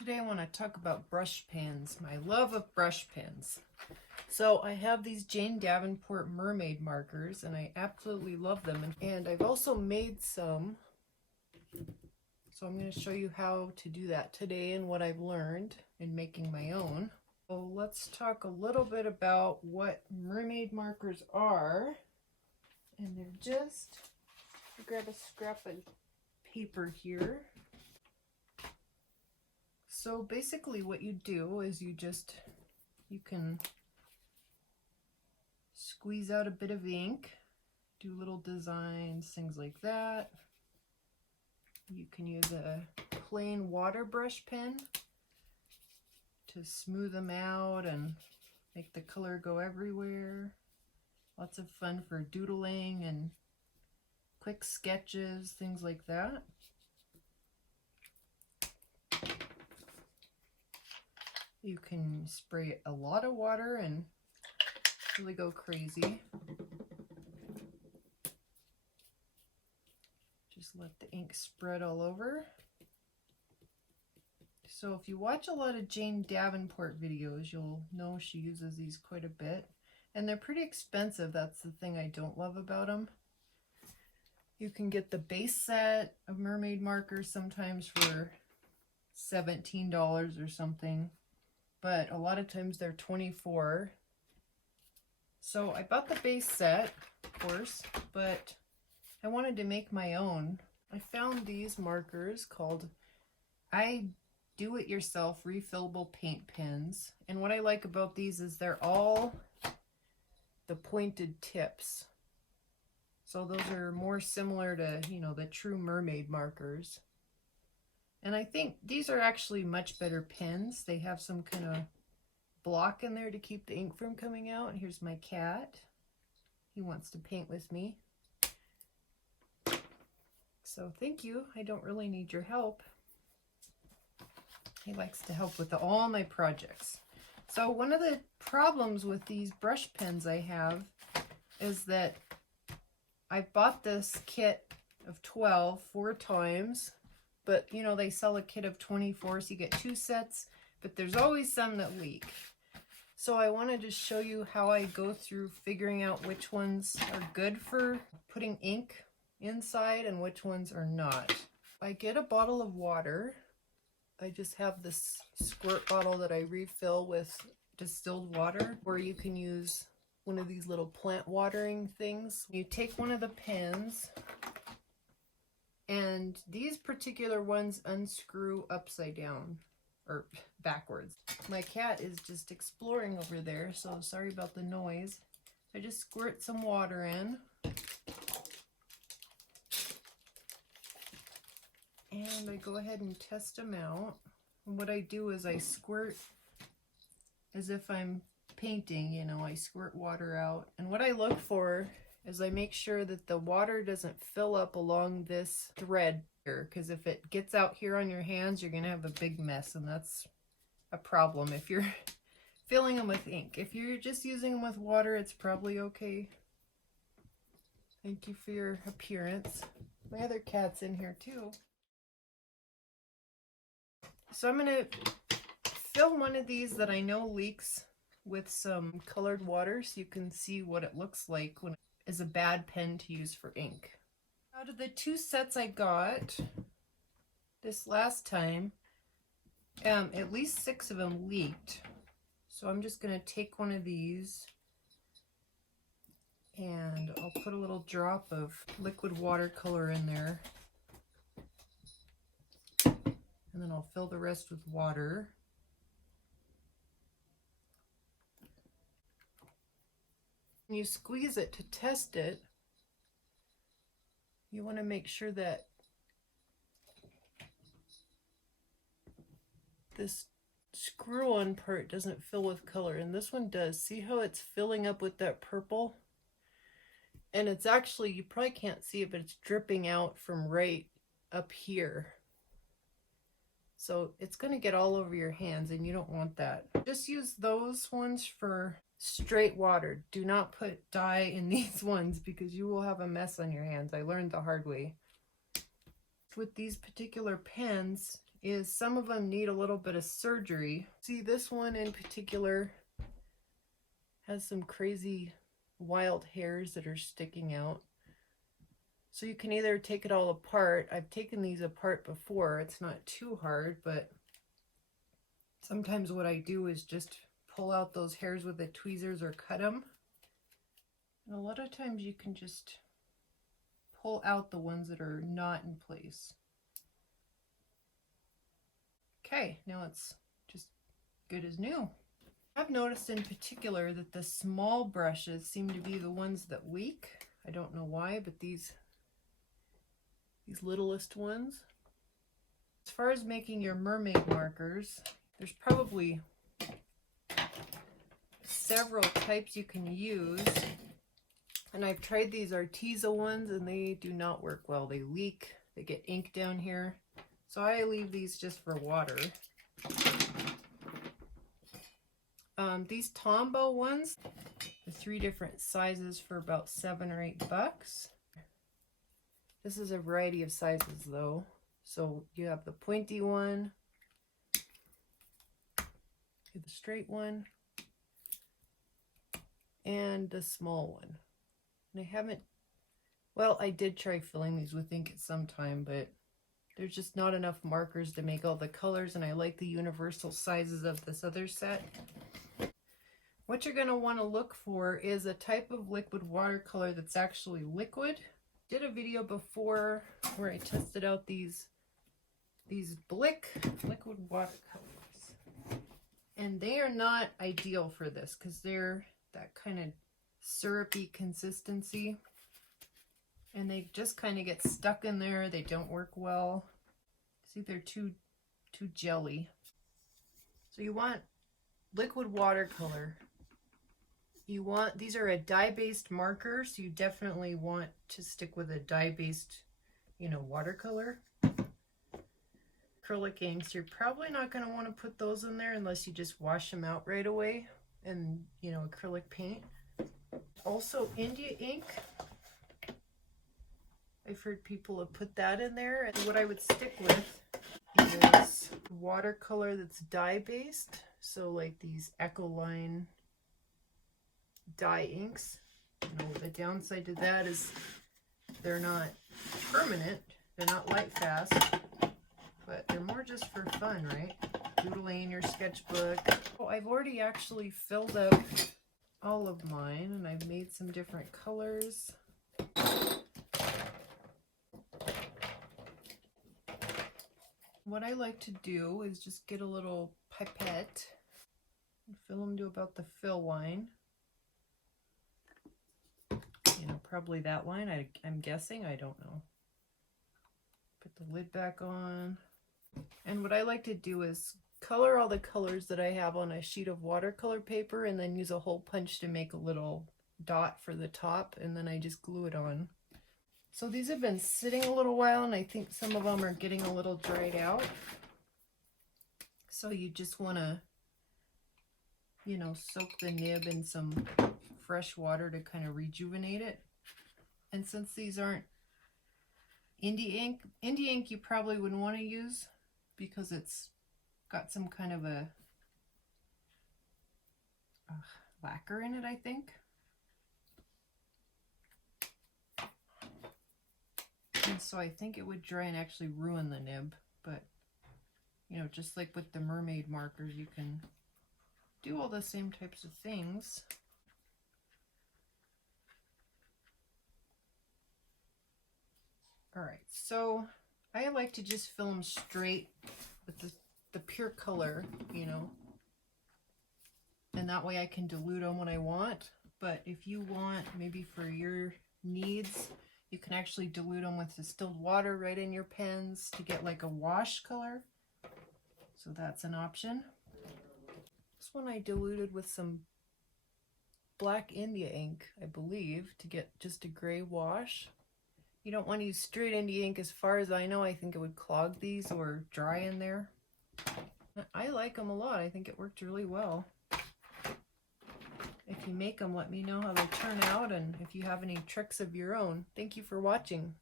Today I want to talk about brush pens, my love of brush pens. So I have these Jane Davenport mermaid markers and I absolutely love them. And I've also made some. So I'm going to show you how to do that today and what I've learned in making my own. So let's talk a little bit about what mermaid markers are. And they're just, grab a scrap of paper here. So basically what you do is you can squeeze out a bit of ink, do little designs, things like that. You can use a plain water brush pen to smooth them out and make the color go everywhere. Lots of fun for doodling and quick sketches, things like that. You can spray a lot of water and really go crazy. Just let the ink spread all over. So if you watch a lot of Jane Davenport videos, you'll know she uses these quite a bit. And they're pretty expensive. That's the thing I don't love about them. You can get the base set of mermaid markers sometimes for $17 or something. But a lot of times they're $24. So I bought the base set, of course, but I wanted to make my own. I found these markers called Do It Yourself Refillable Paint Pens. And what I like about these is they're all the pointed tips. So those are more similar to, the true mermaid markers. And I think these are actually much better pens. They have some kind of block in there to keep the ink from coming out. And here's my cat. He wants to paint with me. So thank you. I don't really need your help. He likes to help with all my projects. So one of the problems with these brush pens I have is that I bought this kit of 12 4 times. But, they sell a kit of 24, so you get 2 sets, but there's always some that leak. So I wanted to show you how I go through figuring out which ones are good for putting ink inside and which ones are not. I get a bottle of water. I just have this squirt bottle that I refill with distilled water, or you can use one of these little plant watering things. You take one of the pens, and these particular ones unscrew upside down or backwards. My cat is just exploring over there, so sorry about the noise. I just squirt some water in. And I go ahead and test them out. And what I do is I squirt as if I'm painting, I squirt water out. And what I look for is I make sure that the water doesn't fill up along this thread here, because if it gets out here on your hands, you're going to have a big mess, and that's a problem if you're filling them with ink. If you're just using them with water, it's probably okay. Thank you for your appearance. My other cat's in here too. So I'm going to fill one of these that I know leaks with some colored water so you can see what it looks like when is a bad pen to use for ink. Out of the 2 sets I got this last time, at least 6 of them leaked. So I'm just going to take one of these and I'll put a little drop of liquid watercolor in there. And then I'll fill the rest with water. When you squeeze it to test it, you want to make sure that this screw-on part doesn't fill with color, and this one does. See how it's filling up with that purple? And it's actually, you probably can't see it, but it's dripping out from right up here. So it's going to get all over your hands, and you don't want that. Just use those ones for straight water. Do not put dye in these ones because you will have a mess on your hands. I learned the hard way. With these particular pens, is some of them need a little bit of surgery. See, this one in particular has some crazy wild hairs that are sticking out. So you can either take it all apart. I've taken these apart before. It's not too hard, but sometimes what I do is just pull out those hairs with the tweezers or cut them. And a lot of times you can just pull out the ones that are not in place. Okay, now it's just good as new. I've noticed in particular that the small brushes seem to be the ones that leak. I don't know why, but these littlest ones. As far as making your mermaid markers, there's probably several types you can use. And I've tried these Arteza ones and they do not work well. They leak, they get ink down here. So I leave these just for water. These Tombow ones, the 3 different sizes for about $7 or $8. This is a variety of sizes though. So you have the pointy one, you have the straight one, and the small one. And I haven't, well, I did try filling these with ink at some time, but there's just not enough markers to make all the colors, and I like the universal sizes of this other set. What you're going to want to look for is a type of liquid watercolor that's actually liquid. Did a video before where I tested out these Blick liquid watercolors, and they are not ideal for this because they're that kind of syrupy consistency, and they just kind of get stuck in there. They don't work well. See, they're too jelly. So you want liquid watercolor. You want, these are a dye-based marker, so you definitely want to stick with a dye-based, watercolor. Acrylic inks, you're probably not going to want to put those in there unless you just wash them out right away, and acrylic paint. Also India ink, I've heard people have put that in there, and what I would stick with is watercolor that's dye-based, so like these Ecoline dye inks. The downside to that is they're not permanent, they're not light fast, but they're more just for fun, right? Doodling in your sketchbook. Oh, I've already actually filled up all of mine, and I've made some different colors. What I like to do is just get a little pipette and fill them to about the fill line. Probably that line, I'm guessing, I don't know. Put the lid back on. And what I like to do is color all the colors that I have on a sheet of watercolor paper, and then use a hole punch to make a little dot for the top, and then I just glue it on. So these have been sitting a little while, and I think some of them are getting a little dried out. So you just want to, soak the nib in some fresh water to kind of rejuvenate it. And since these aren't India ink you probably wouldn't want to use because it's got some kind of a lacquer in it, I think. And so I think it would dry and actually ruin the nib, but just like with the mermaid markers, you can do all the same types of things. All right, so I like to just fill them straight with the pure color, and that way I can dilute them when I want. But if you want, maybe for your needs, you can actually dilute them with distilled water right in your pens to get like a wash color. So that's an option. This one I diluted with some black India ink, I believe, to get just a gray wash. You don't want to use straight India ink. As far as I know, I think it would clog these or dry in there. I like them a lot. I think it worked really well. If you make them, let me know how they turn out and if you have any tricks of your own. Thank you for watching.